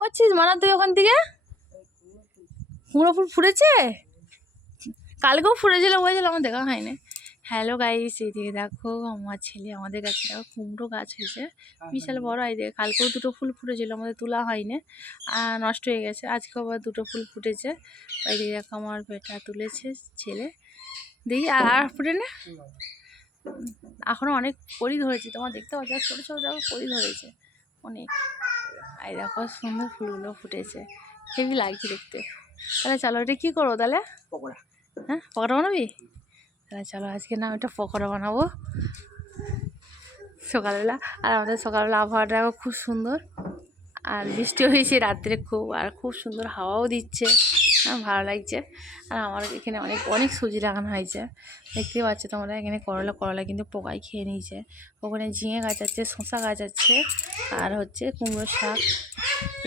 করছিস মানা তুই ওখান থেকে? কুমড়ো ফুল ফুটেছে? কালকেও ফুটেছিল, বলেছিল আমার দেখা হয়নি। হ্যালো গাইস এইদিকে দেখো, আমার ছেলে আমাদের কাছে দেখো কুমড়ো গাছ হয়েছে। বিশাল বড় এইদিকে কালকেও দুটো ফুল ফুটেছিল, আমাদের তোলা হয়নি। আর নষ্ট হয়ে গেছে। আজকে আবার দুটো ফুল ফুটেছে। এইদিকে দেখো আমার বেটা তুলেছে ছেলে। দেখি, আর আর ফুটে না? এখনও অনেক কড়ি ধরেছে তোমার দেখতে পাচ্ছ, ছোটো ছোটো দেখো কড়ি ধরেছে অনেক। এই দেখো সুন্দর ফুলগুলো ফুটেছে। হেভি লাগছে দেখতে। তাহলে চলো এটা কী করব তাহলে? পকোড়া। হ্যাঁ পকোড়া বানাবি? তাহলে চলো আজকে না একটা পকোড়া বানাবো। সকালবেলা আর আমাদের সকালবেলা আবহাওয়াটা খুব সুন্দর। আর বৃষ্টি হয়েছে রাত্রে খুব আর খুব সুন্দর হাওয়াও দিচ্ছে। ভালো লাগছে। আর আমার এখানে অনেক অনেক সবজি লাগানো হয়েছে। দেখতে পাচ্ছ তোমরা, এখানে করলা করলা কিন্তু পোকাই খেয়ে নিয়েছে। ওখানে ঝিঙে গাছ আছে, শসা গাছ আছে, আর হচ্ছে কুমড়ো শাক।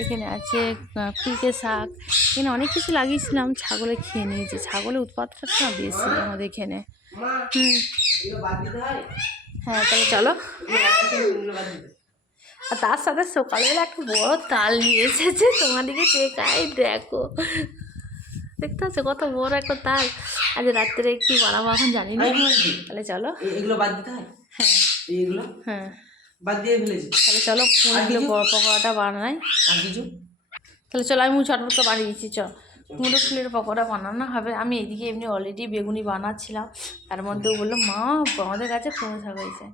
এখানে আছে পিকে শাক। এখানে অনেক কিছু লাগিয়েছিলাম, ছাগলে খেয়ে নিয়েছে। ছাগলের উৎপাতটা না বেশি আমাদের এখানে। হয়, তাহলে চলো। আর তার সাথে সকালবেলা একটা বড় তাল নিয়ে এসেছে। তোমাদেরকে টেকাই দেখো। দেখতে আছে কত বড় একটা তাল আজ রাত্রে কি বানাবো এখন জানি না। তাহলে চলো। এগুলো বাদ দিতে হয়? হ্যাঁ। এইগুলো হ্যাঁ। বাদ দিয়ে ফেলেছি তাহলে চলো কুমড়ো কিছু? বড় পকোড়াটা বানাই। আর কিছু? তাহলে চলো আমি চটপট করে বানিয়ে দিচ্ছি চ। কুমড়ো ফুলের পকোড়া বানানো হবে। আমি এদিকে এমনি অলরেডি বেগুনি বানাচ্ছিলাম। তার মধ্যে ও বলল মা আমাদের কাছে কুমড়ো শাক হয়েছে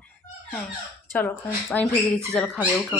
হ্যাঁ চলো আমি- আমি ভেজে দিচ্ছি চলো খাবে উঠো।